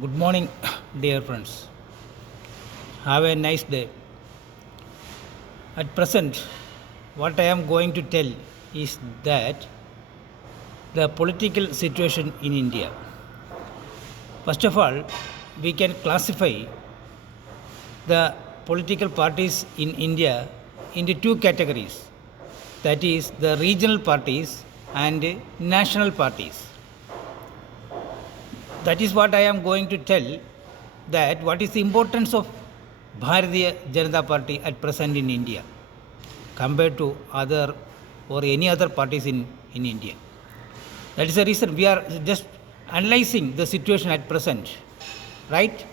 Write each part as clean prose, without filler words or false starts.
Good morning, dear friends. Have a nice day. At present, what I am going to tell is that the political situation in India. First of all, we can classify the political parties in India into two categories, that is, the regional parties and national parties. That is what I am going to tell, that what is the importance of Bharatiya Janata Party at present in India compared to other or any other parties in India. That is the reason we are just analyzing the situation at present, right?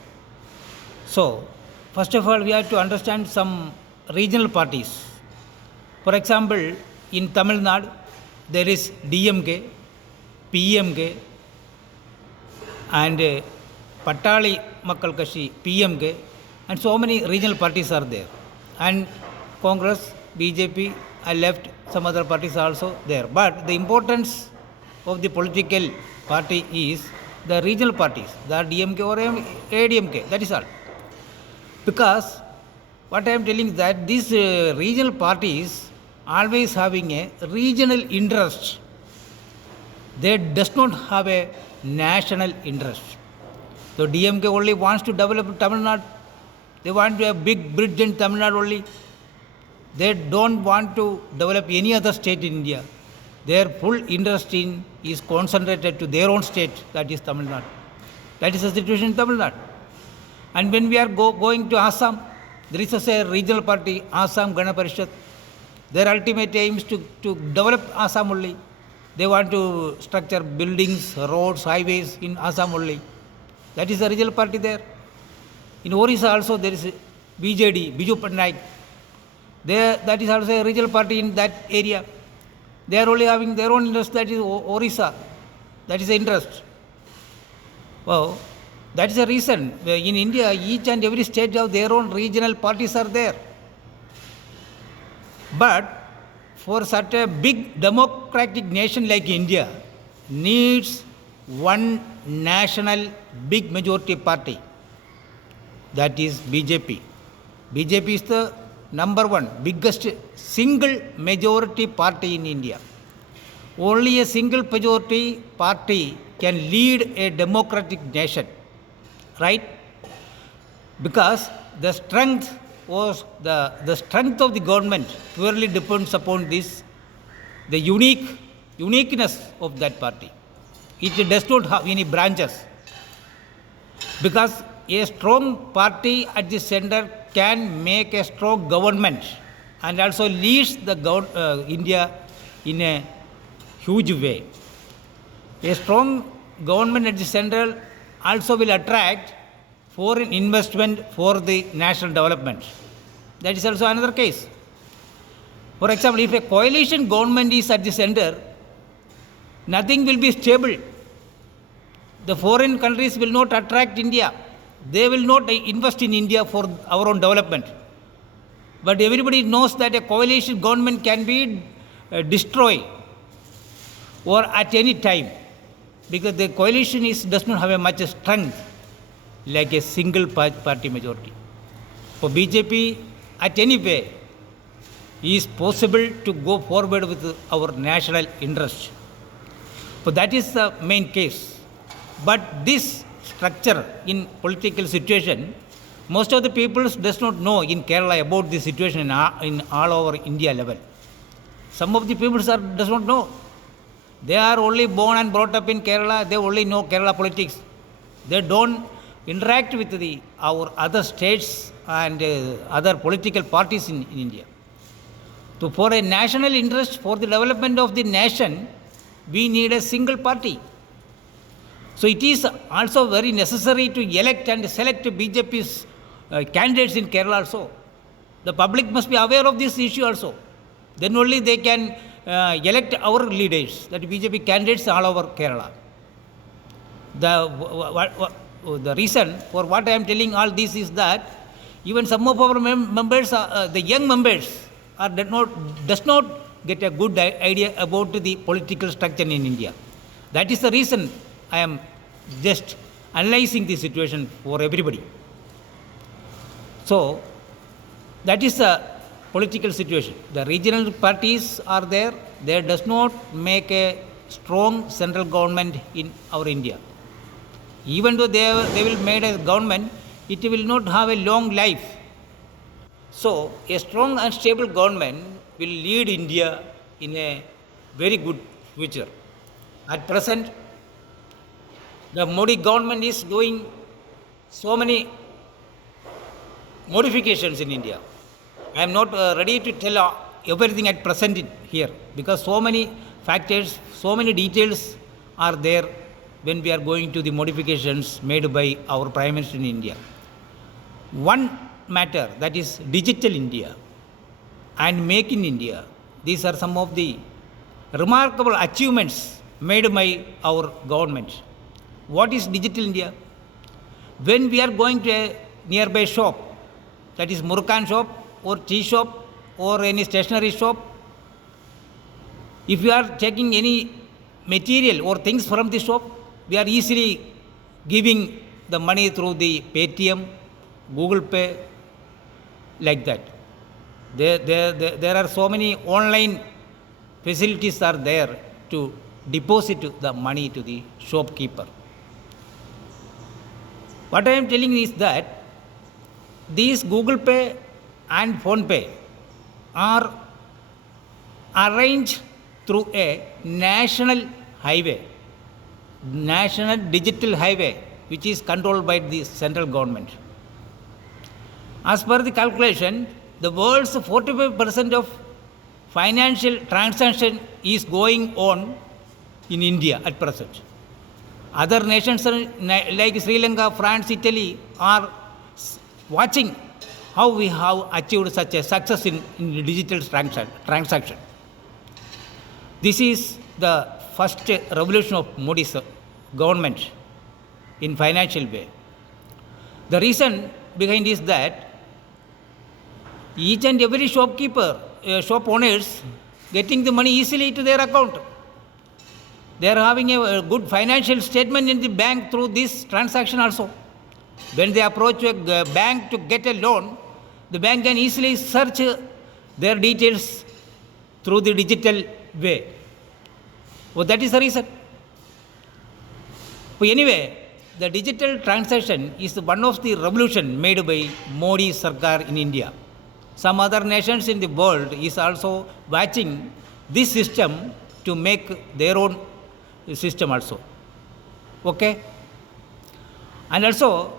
So, first of all, we have to understand some regional parties. For example, in Tamil Nadu, there is DMK, PMK, and Patali Makkal Kashi, PMK, and so many regional parties are there. And Congress, BJP, and left, some other parties are also there. But the importance of the political party is the regional parties, the DMK or ADMK, that is all. Because what I am telling is that these regional parties always having a regional interest. They does not have a national interest. So DMK only wants to develop Tamil Nadu. They want to have big bridge in Tamil Nadu only. They don't want to develop any other state in India. Their full interest in is concentrated to their own state, that is Tamil Nadu. That is the situation in Tamil Nadu. And when we are going to Assam, there is a regional party, Assam Gana Parishad. Their ultimate aim is to develop Assam only. They want to structure buildings, roads, highways in Assam only. That is the regional party there. In Orissa also there is BJD, Biju Patnaik. There, that is also a regional party in that area. They are only having their own interest, that is Orissa. That is the interest. Well, that is the reason in India each and every state have their own regional parties are there. But for such a big democratic nation like India needs one national big majority party, that is BJP. BJP is the number one biggest single majority party in India. Only a single majority party can lead a democratic nation, right? Because the strength of the government purely depends upon this, the uniqueness of that party. It does not have any branches. Because a strong party at the center can make a strong government and also leads the India in a huge way. A strong government at the center also will attract foreign investment for the national development. That is also another case. For example, if a coalition government is at the center, nothing will be stable. The foreign countries will not attract India. They will not invest in India for our own development. But everybody knows that a coalition government can be destroyed or at any time, because the coalition does not have a much strength like a single party majority. For BJP, at any way, is possible to go forward with our national interest. So that is the main case. But this structure in political situation, most of the people does not know in Kerala about the situation in all over India level. Some of the people does not know. They are only born and brought up in Kerala. They only know Kerala politics. They don't interact with our other states and other political parties in India. So for a national interest, for the development of the nation, we need a single party. So it is also very necessary to elect and select BJP's candidates in Kerala also. The public must be aware of this issue also. Then only they can elect our leaders, that BJP candidates all over Kerala. The reason for what I am telling all this is that even some of our members, the young members, does not get a good idea about the political structure in India. That is the reason I am just analyzing the situation for everybody. So, that is the political situation. The regional parties are there. They does not make a strong central government in our India. Even though they will make a government, it will not have a long life. So, a strong and stable government will lead India in a very good future. At present, the Modi government is doing so many modifications in India. I am not ready to tell everything at present here because so many factors, so many details are there when we are going to the modifications made by our Prime Minister in India. One matter, that is Digital India and Make in India. These are some of the remarkable achievements made by our government. What is Digital India? When we are going to a nearby shop, that is Murkan shop or tea shop or any stationery shop, if you are taking any material or things from the shop, we are easily giving the money through the Paytm, Google Pay, like that. There are so many online facilities are there to deposit the money to the shopkeeper. What I am telling is that these Google Pay and Phone Pay are arranged through a national highway, national digital highway, which is controlled by the central government. As per the calculation, the world's 45% of financial transaction is going on in India at present. Other nations like Sri Lanka, France, Italy are watching how we have achieved such a success in digital transaction. This is the first revolution of Modi's government in financial way. The reason behind is that each and every shopkeeper, shop owners, getting the money easily to their account. They are having a good financial statement in the bank through this transaction also. When they approach a bank to get a loan, the bank can easily search their details through the digital way. Well, that is the reason. But anyway, the digital transaction is one of the revolution made by Modi Sarkar in India. Some other nations in the world is also watching this system to make their own system also. Okay? And also,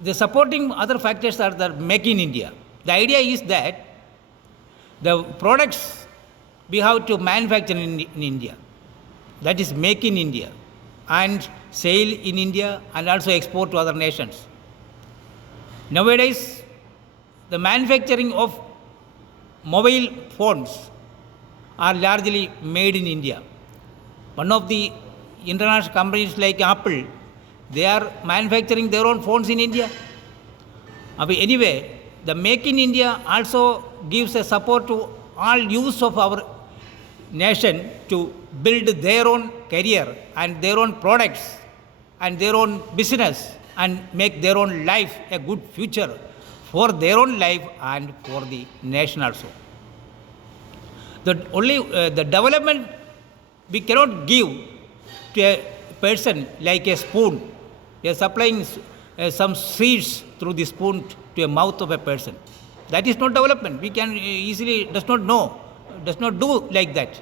the supporting other factors are the Make in India. The idea is that the products we have to manufacture in India, that is Make in India, and sale in India and also export to other nations. Nowadays, the manufacturing of mobile phones are largely made in India. One of the international companies like Apple, they are manufacturing their own phones in India. Anyway, the Make in India also gives a support to all youths of our nation to build their own career and their own products and their own business and make their own life a good future for their own life and for the nation also. The development we cannot give to a person like a spoon. We are supplying some seeds through the spoon to a mouth of a person. That is not development. We can easily does not do like that.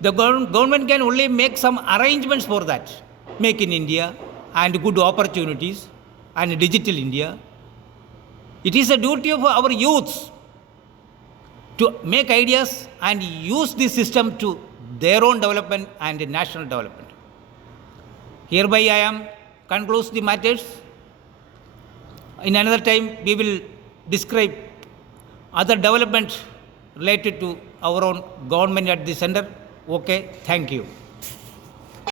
The government can only make some arrangements for that. Make in India and good opportunities and digital India. It is a duty of our youths to make ideas and use this system to their own development and national development. Hereby I am concludes the matters. In another time we will describe other developments related to our own government at the center. Okay, thank you.